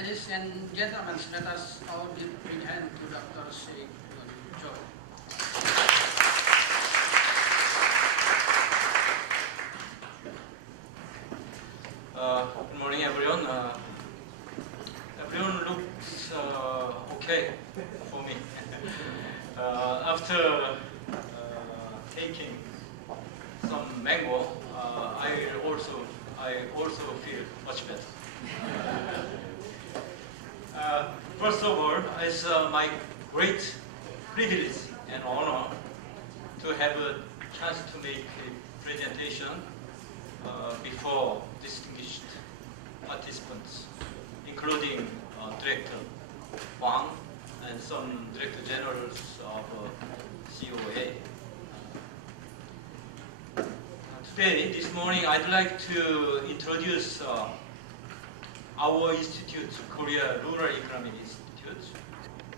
Ladies and gentlemen, let us all give a big hand to Dr. Sei-Kyun CHOI. Good morning, everyone. Everyone looks okay for me. After taking some mango, I also feel much better. First of all, it's my great privilege and honor to have a chance to make a presentation before distinguished participants, including Director Wang and some Director Generals of COA. Today, this morning, I'd like to introduce our institute, Korea Rural Economic Institute,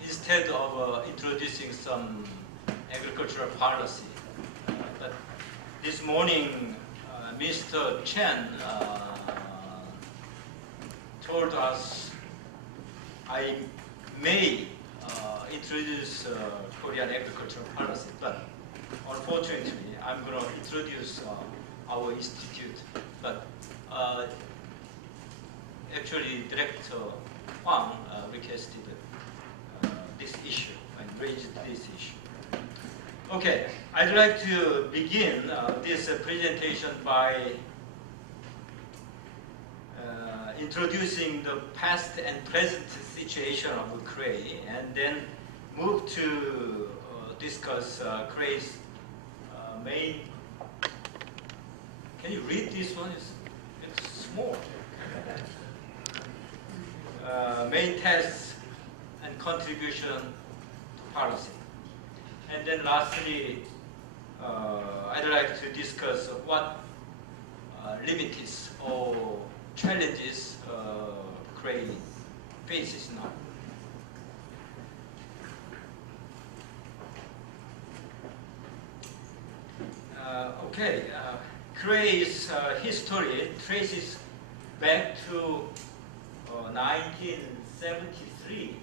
instead of introducing some agricultural policy. But this morning, Mr. Chen told us I may introduce Korean agricultural policy, but unfortunately, I'm going to introduce our institute. But actually, Director Wang requested this issue and raised this issue. Okay, I'd like to begin this presentation by introducing the past and present situation of KREI, and then move to discuss KREI's main. Can you read this one? It's small. Main tasks and contribution to policy. And then lastly, I'd like to discuss what limits or challenges KREI faces now. KREI's history traces back to 1973.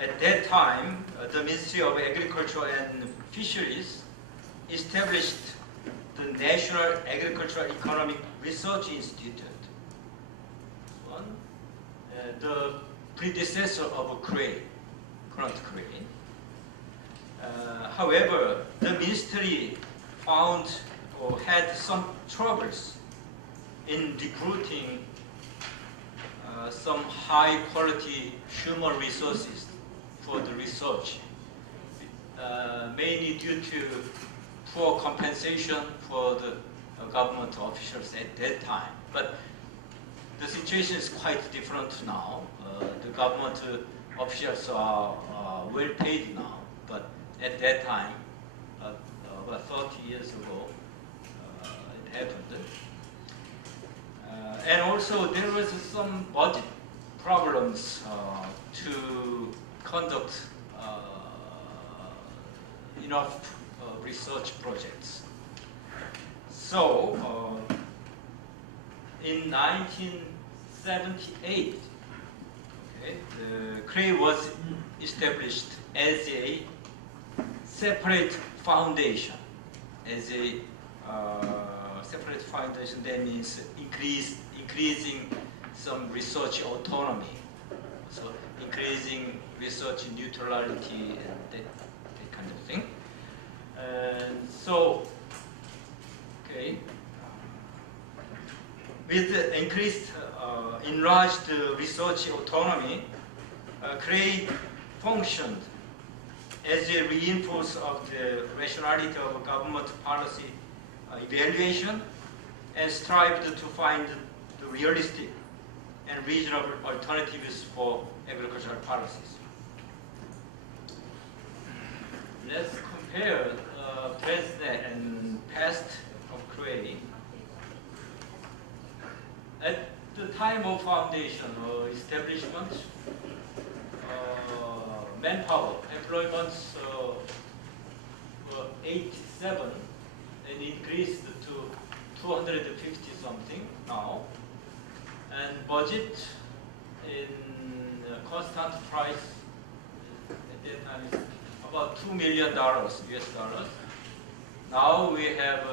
At that time, the Ministry of Agriculture and Fisheries established the National Agricultural Economic Research Institute, the predecessor of KREI, current KREI. However, the ministry found or had some troubles in recruiting some high-quality human resources for the research, mainly due to poor compensation for the government officials at that time. But the situation is quite different now. The government officials are well paid now, but at that time, about 30 years ago, it happened. And also there was some budget problems to conduct enough research projects. So in 1978, the KREI was established as a separate foundation. As a separate foundation, that means increasing some research autonomy, so increasing research neutrality and that kind of thing. And so, with the increased, enlarged research autonomy, KREI functioned as a reinforce of the rationality of government policy evaluation and strived to find the realistic and reasonable alternatives for agricultural policies. Let's compare present and past of KREI. At the time of foundation or establishment, manpower, employments were 87 and increased to 250 something now. And budget in constant price at that time is about $2 million US dollars. Now we have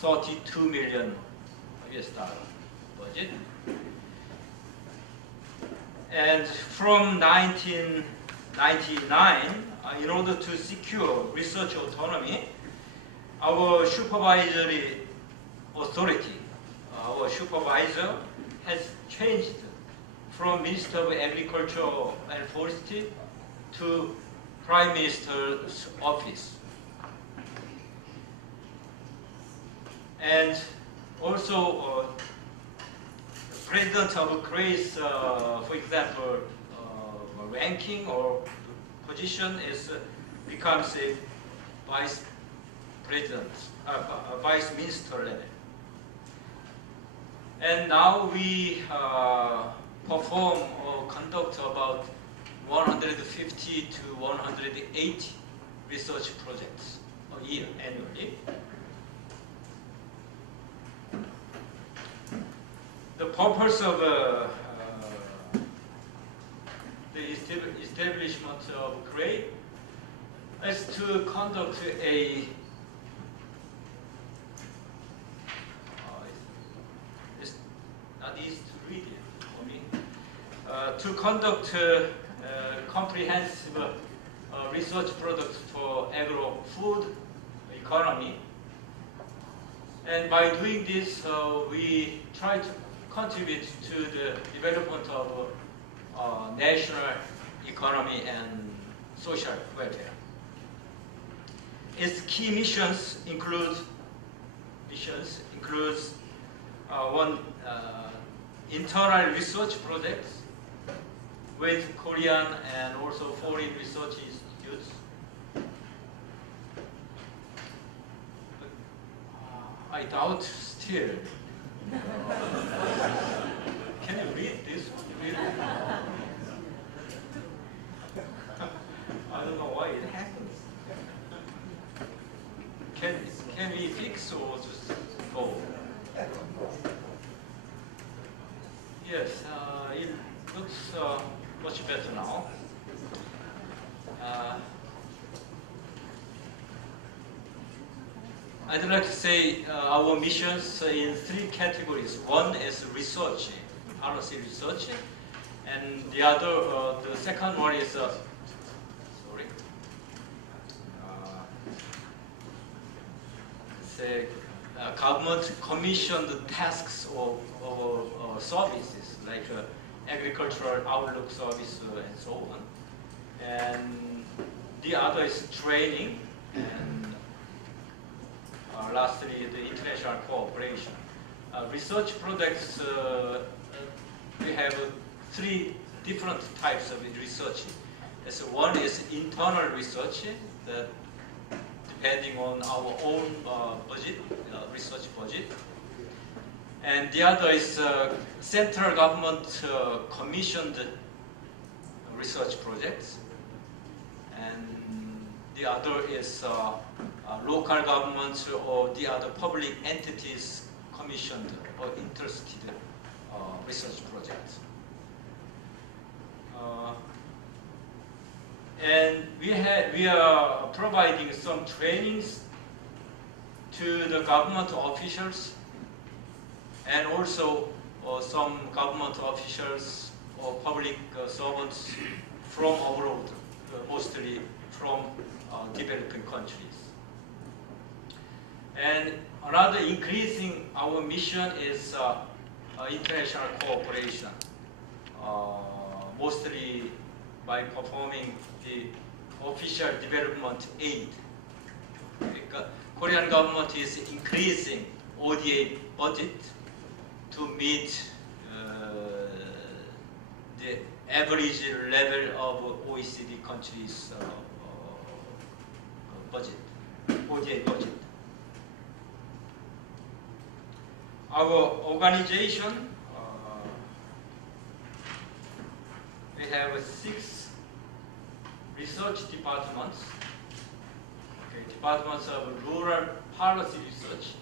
32 million US dollar budget. And from 1999, in order to secure research autonomy, our supervisory authority, our supervisor, has changed from Minister of Agriculture and Forestry to Prime Minister's office. And also, the president of KREI's, for example, ranking or position is becomes a vice president, vice minister level. And now we perform or conduct about 150 to 180 research projects a year annually. The purpose of the establishment of KREI is to conduct a it's not easy to read it for me. To conduct comprehensive research products for agro-food economy. And by doing this, we try to contribute to the development of national economy and social welfare. Its key missions includes one internal research projects with Korean and also foreign research institutes. I doubt still. Can you read this? I don't know why it happens. Can we fix or just go? Yes, it looks much better now. I'd like to say our missions in three categories. One is research, policy research, and the other, the second one is government commissioned tasks or services like agricultural outlook service and so on. And the other is training, and lastly, the international cooperation. Research projects, we have three different types of research. So one is internal research, that depending on our own budget, research budget. And the other is central government commissioned research projects. And the other is local governments or the other public entities commissioned or interested research projects. And we are providing some trainings to the government officials and also some government officials or public servants from abroad, mostly from developing countries. And another increasing our mission is international cooperation, mostly by performing the official development aid. Korean government is increasing ODA budget to meet the average level of OECD countries' budget, ODA budget. Our organization, we have 6 research departments. Okay, departments of rural policy research,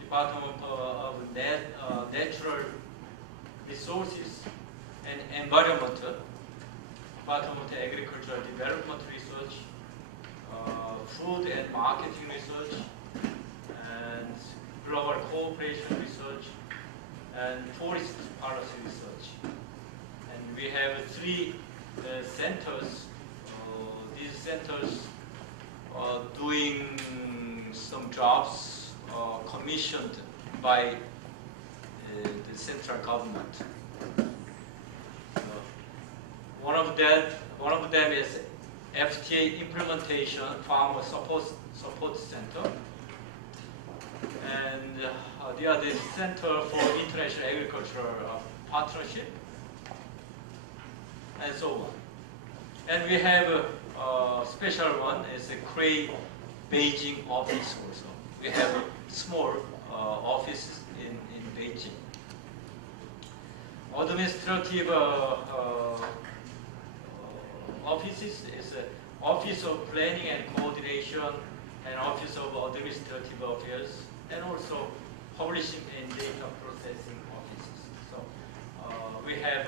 department of natural resources and environment, Department of Agricultural Development Research, food and marketing research, and global cooperation research, and forest policy research. And we have three centers. These centers are doing some jobs commissioned by the central government. One of them is FTA Implementation Farmer Support Center, and the other is Center for International Agricultural Partnership, and so on. And we have a special one is a KREI Beijing office also. We have small offices in Beijing. Administrative offices is Office of Planning and Coordination and Office of Administrative Affairs, and also Publishing and Data Processing offices. So we have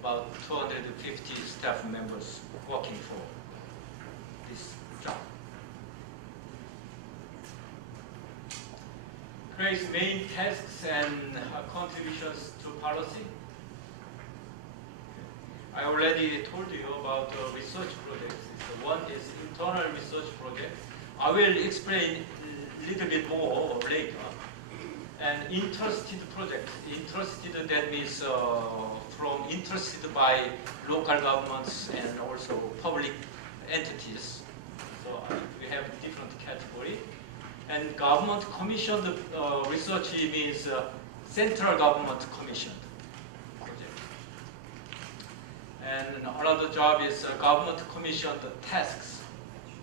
about 250 staff members working for this job. KREI's main tasks and contributions to policy. I already told you about research projects. One is internal research project. I will explain a little bit more later. And interested projects. Interested, that means from interested by local governments and also public entities. So we have different category. And government commissioned research means central government commissioned project. And another job is government commissioned tasks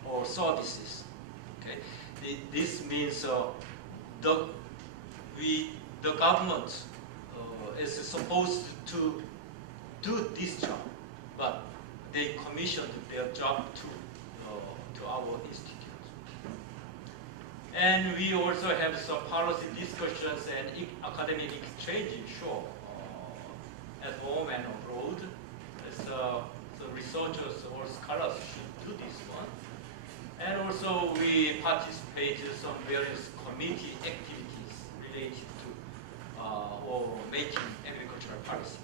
or services. Okay, this means the government is supposed to do this job, but they commissioned their job to our institute. And we also have some policy discussions and academic exchange, sure, at home and abroad. So researchers or scholars should do this one. And also we participate in some various committee activities related to or making agricultural policy.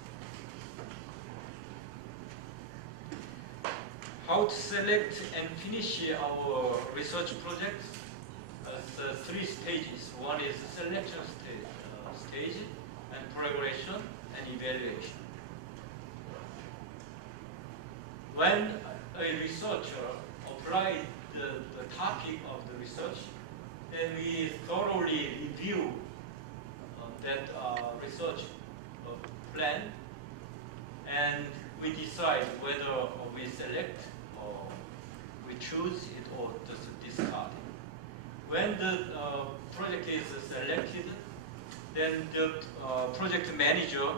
How to select and finish our research projects? Three stages. One is the selection stage and progression and evaluation. When a researcher applies the topic of the research, then we thoroughly review that research plan, and we decide whether we select or we choose it or just discard it. When the project is selected, then the project manager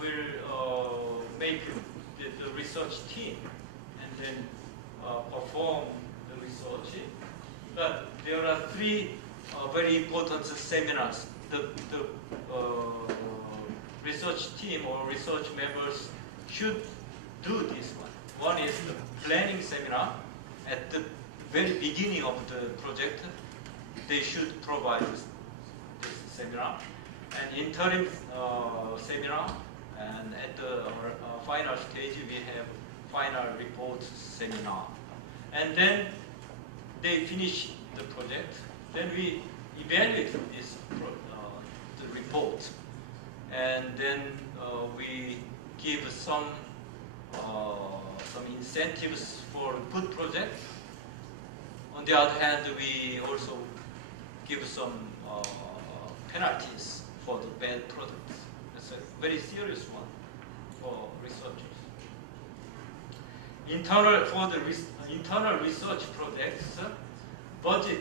will make the research team and then perform the research. But there are three very important seminars. The research team or research members should do this one. One is the planning seminar. At the very beginning of the project, they should provide this seminar. An interim seminar, and at the final stage we have final report seminar. And then they finish the project. Then we evaluate this the report, and then we give some incentives for good projects. On the other hand, we also give some penalties for the bad products. That's a very serious one for researchers. For the internal research projects, budget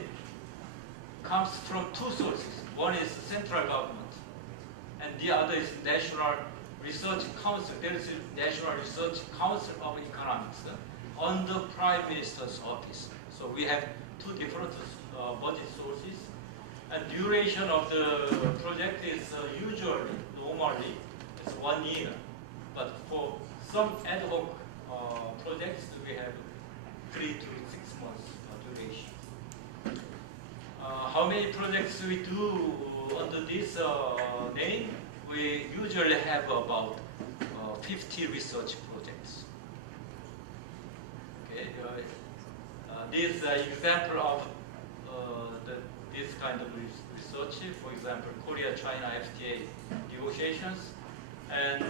comes from two sources. One is central government, and the other is National Research Council. There is a National Research Council of Economics under Prime Minister's office. So we have two different budget sources, And duration of the project is normally, it's 1 year. But for some ad hoc projects, we have 3 to 6 months duration. How many projects we do under this name? We usually have about 50 research projects. Okay, this example of this kind of research, for example, Korea-China FTA negotiations and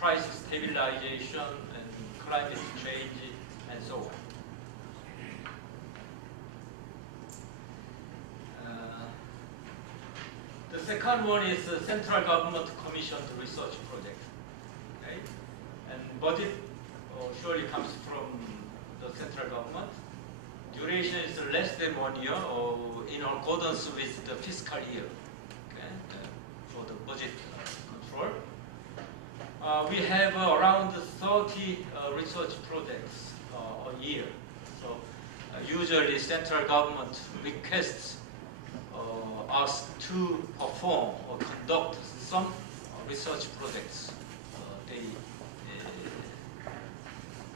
price stabilization and climate change and so on. The second one is the central government commissioned research project. Okay? And budget surely comes from the central government. Duration is less than 1 year or in accordance with the fiscal year, okay? For the budget control. We have around 30 research projects a year. So usually central government requests us to perform or conduct some research projects they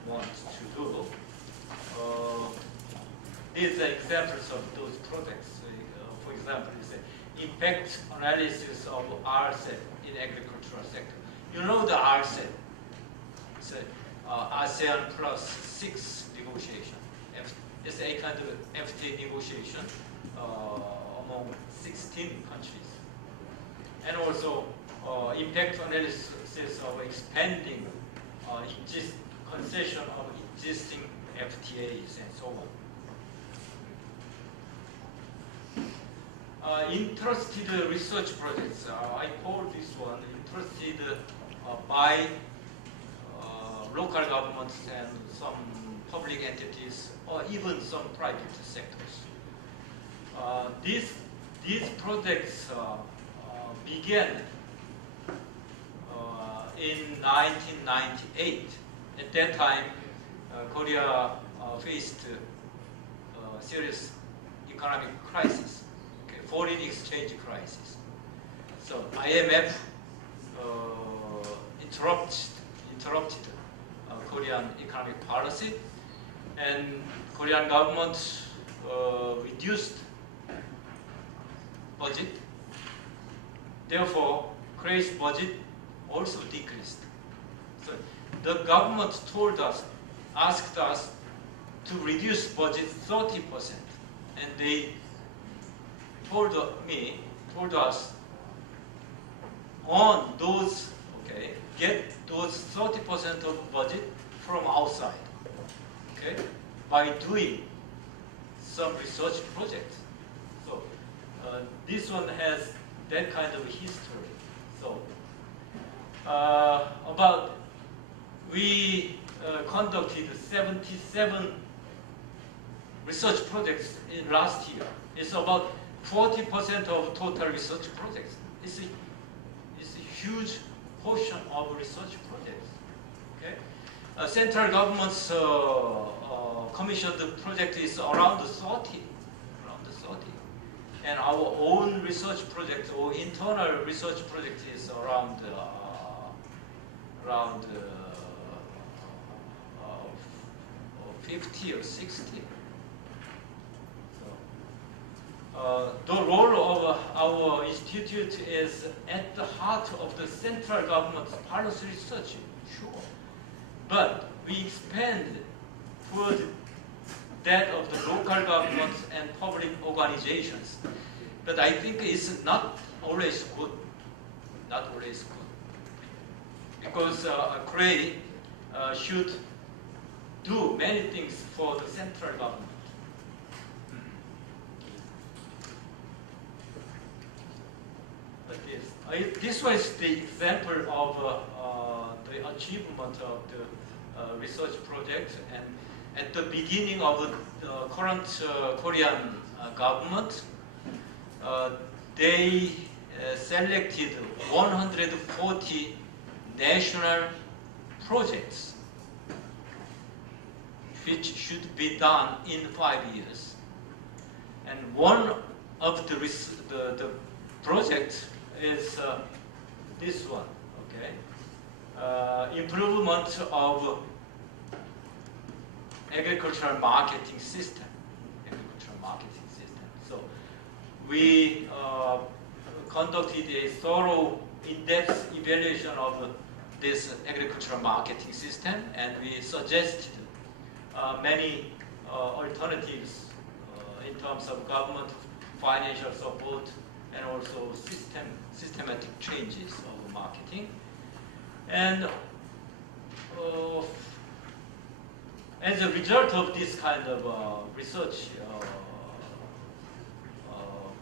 want to do. These are examples of those projects. For example, it's the impact analysis of RCEP in agricultural sector. You know the RCEP. It's ASEAN plus 6 negotiation. It's a kind of FTA negotiation among 16 countries. And also impact analysis of expanding concession of existing FTAs and so on. Entrusted research projects. I call this one entrusted by local governments and some public entities or even some private sectors. These projects began in 1998. At that time, Korea faced a serious economic crisis, okay, foreign exchange crisis. So IMF interrupted Korean economic policy, and Korean government reduced budget. Therefore, KREI's budget also decreased. So the government asked us to reduce budget 30%, and they told us on those, okay, get those 30% of budget from outside, okay, by doing some research projects. So this one has that kind of history. So we conducted 77 research projects in last year. It's about 40% of total research projects. It's a huge portion of research projects. Okay, central government's commissioned project is around 30, and our own research project or internal research project is around 50 or 60. The role of our institute is at the heart of the central government's policy research, sure. But we expand toward that of the local governments and public organizations. But I think it's not always good. Not always good. Because KREI should do many things for the central government. This was the example of the achievement of the research project, and at the beginning of the current Korean government, they selected 140 national projects which should be done in 5 years. And one of the project is this one. Okay, improvement of agricultural marketing system. So we conducted a thorough, in-depth evaluation of this agricultural marketing system, and we suggested many alternatives in terms of government financial support and also systematic changes of marketing. And as a result of this kind of research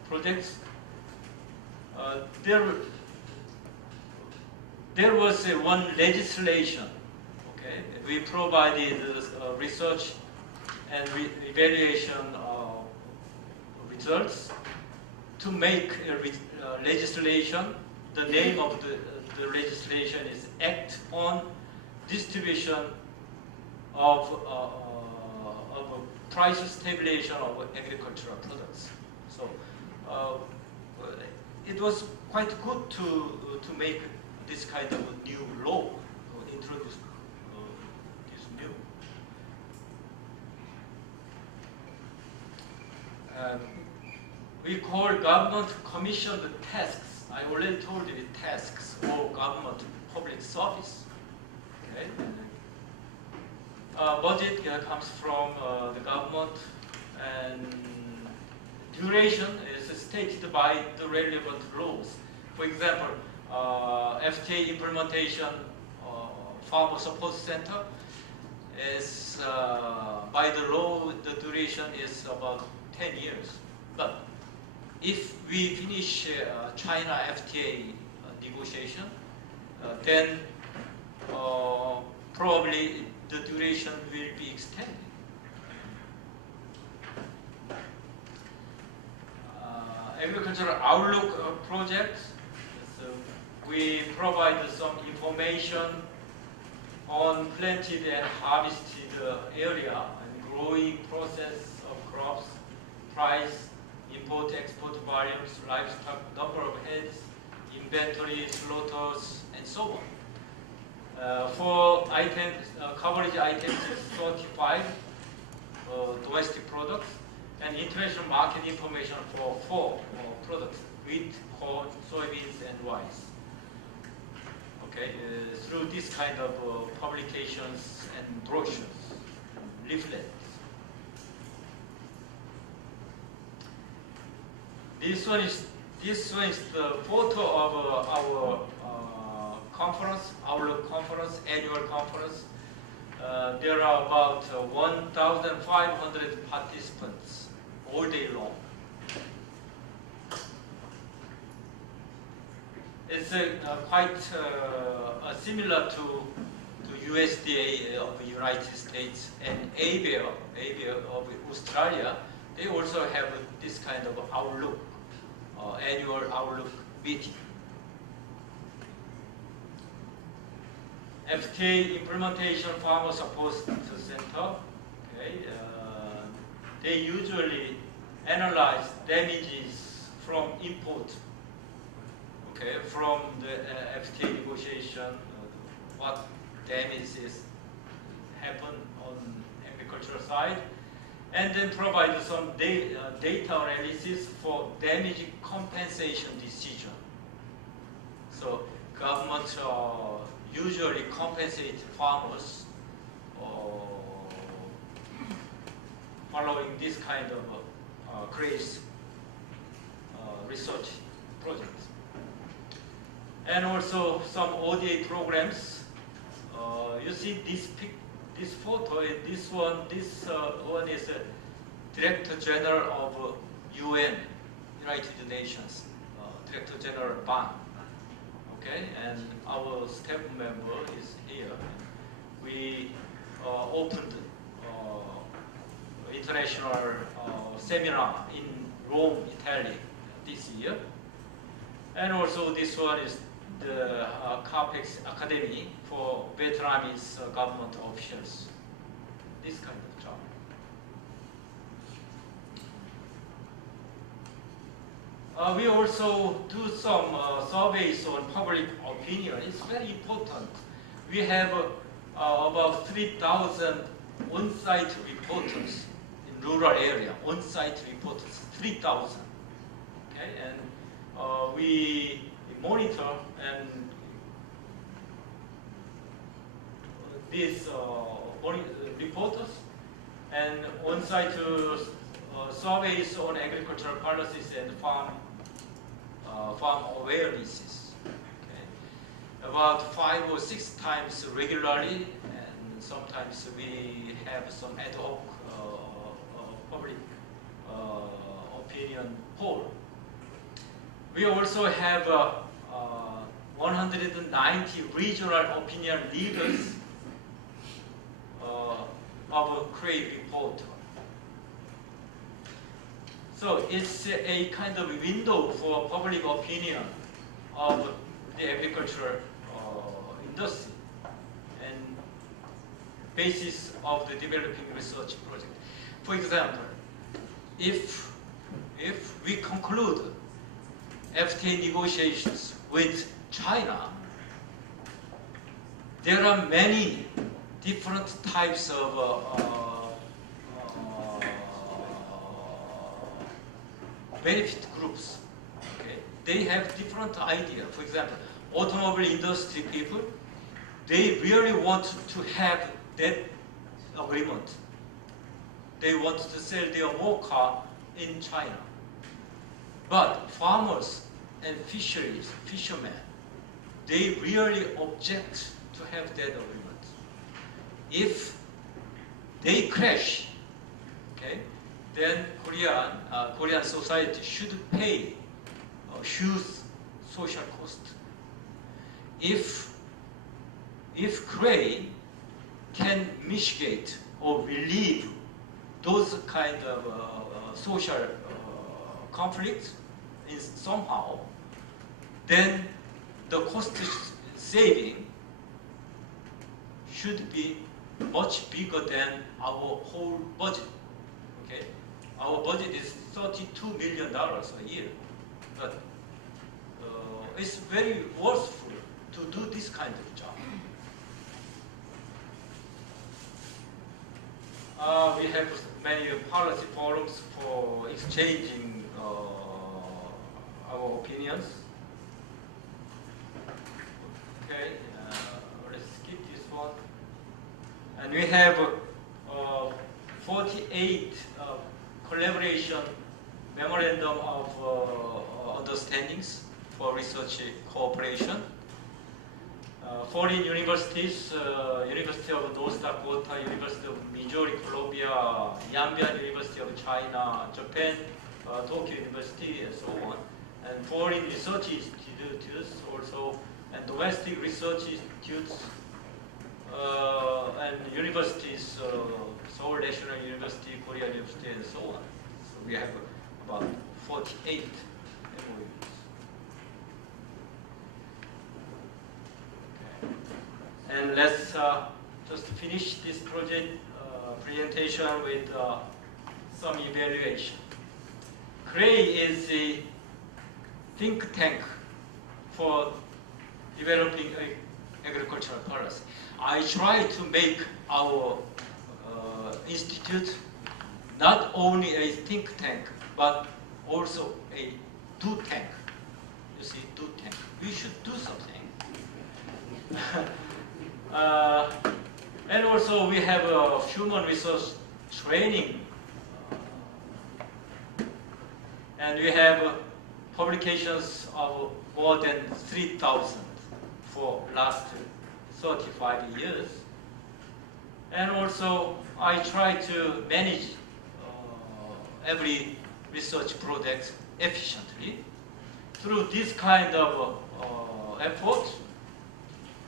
projects, there was one legislation. Okay, we provided research and evaluation results to make a legislation. The name of the legislation is Act on Distribution of Price Stabilization of Agricultural Products. So it was quite good to make this kind of a new law, introduce this new. We call government commissioned tasks. I already told you tasks or government public service. Okay. Budget comes from the government, and duration is stated by the relevant laws. For example, FTA implementation Farmer Support Center is by the law the duration is about 10 years. But if we finish China FTA negotiation, then probably the duration will be extended. Agricultural Outlook project. So we provide some information on planted and harvested area and growing process of crops, price, import-export volumes, livestock number of heads, inventory, slaughters, and so on. For items, coverage items is 35 domestic products, and international market information for 4 products: wheat, corn, soybeans, and rice. Okay, through this kind of publications and brochures, leaflets. This one is the photo of our conference, Outlook conference, annual conference. There are about 1,500 participants all day long. It's quite similar to USDA of the United States and ABARE of Australia. They also have this kind of outlook, annual outlook meeting. FTA implementation Farmer Support Center. Okay, they usually analyze damages from import. Okay, from the FTA negotiation, what damages happen on agricultural side, and then provide some data analysis for damage compensation decision. So government usually compensate farmers following this kind of KREI research projects. And also some ODA programs. You see this photo. This one is Director General of UN, United Nations, Director General Ban. Okay, and our staff member is here. We opened international seminar in Rome, Italy this year. And also this one is the CAPEX Academy for Vietnamese government officials. This kind of job. We also do some surveys on public opinion. It's very important. We have about 3,000 on-site reporters in rural area. On-site reporters, 3,000. Okay, and we monitor and these reporters and on-site surveys on agricultural policies and farm awarenesses. Okay. About 5 or 6 times regularly, and sometimes we have some ad hoc public opinion poll. We also have 190 regional opinion leaders of KREI report. So it's a kind of window for public opinion of the agricultural industry and basis of the developing research project. For example, if we conclude FTA negotiations with China, there are many different types of benefit groups. Okay? They have different ideas. For example, automobile industry people, they really want to have that agreement. They want to sell their more car in China. But farmers and fishermen, they really object to have that agreement. If they crash, okay, then Korean society should pay a huge social cost. If KREI can mitigate or relieve those kind of social conflicts in somehow, then the cost saving should be much bigger than our whole budget. Okay, our budget is $32 million a year, but it's very worthwhile to do this kind of job. We have many policy forums for exchanging our opinions. Okay, let's skip this one. And we have 48 collaboration memorandum of understandings for research cooperation. Foreign universities, University of North Dakota, University of Missouri, Columbia, Yanbian University of China, Japan, Tokyo University, and so on. And foreign research institutes also, and domestic research institutes, and universities, Seoul National University, Korea University, and so on. So we have about 48 MOUs. And let's just finish this project presentation with some evaluation. KREI is a think tank for developing agricultural policy. I try to make our institute not only a think tank, but also a do tank. You see, do tank. We should do something. And also we have a human resource training. And we have publications of more than 3,000 for last 35 years. And also I try to manage every research project efficiently. Through this kind of effort,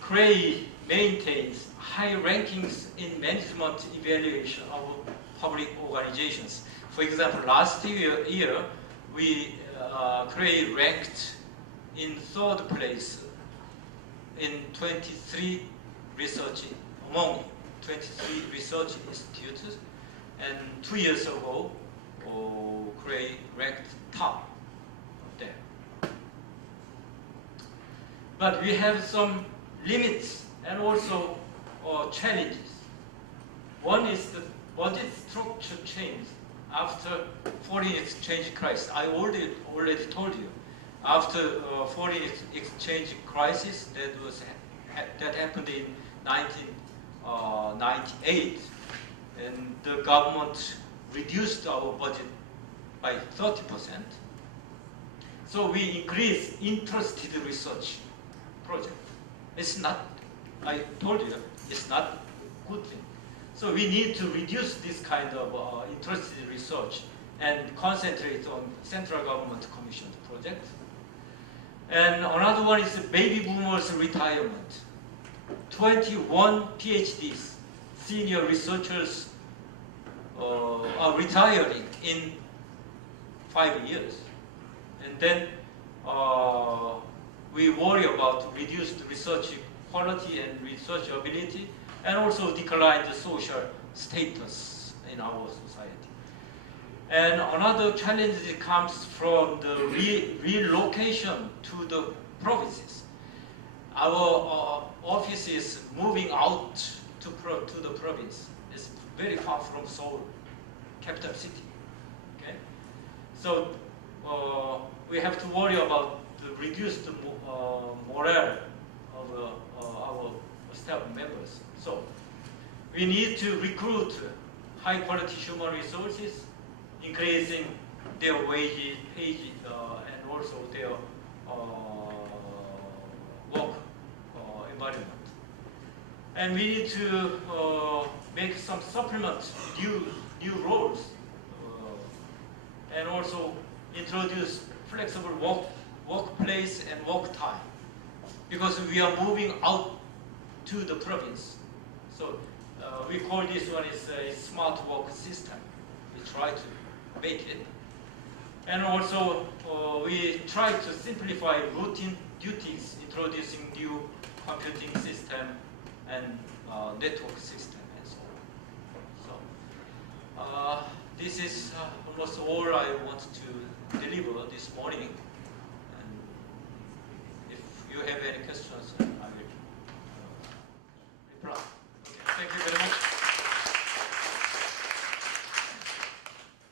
KREI maintains high rankings in management evaluation of public organizations. For example, last year we KREI ranked in 3rd place in 23 research, among 23 research institutes, and 2 years ago KREI ranked top there. But we have some limits and also challenges. One is the budget structure change after foreign exchange crisis. I already told you, after foreign exchange crisis that happened in 1998, and the government reduced our budget by 30%. So we increased Entrusted research project. It's not, I told you, it's not a good thing. So we need to reduce this kind of Entrusted research and concentrate on central government commissioned projects. And another one is baby boomers retirement. 21 PhDs, senior researchers are retiring in 5 years. And then we worry about reduced research quality and research ability, and also decline the social status in our society. And another challenge that comes from the relocation to the provinces. Our office is moving out to the province. It's very far from Seoul, capital city. Okay, so we have to worry about the reduced morale of our staff members. So we need to recruit high quality human resources, increasing their wages, and also their work environment. And we need to make some supplement, new roles, and also introduce flexible workplace and work time, because we are moving out to the province. So we call this one is a smart work system. We try to make it. And also we try to simplify routine duties, introducing new computing system and network system and so on. So this is almost all I want to deliver this morning. And if you have any questions,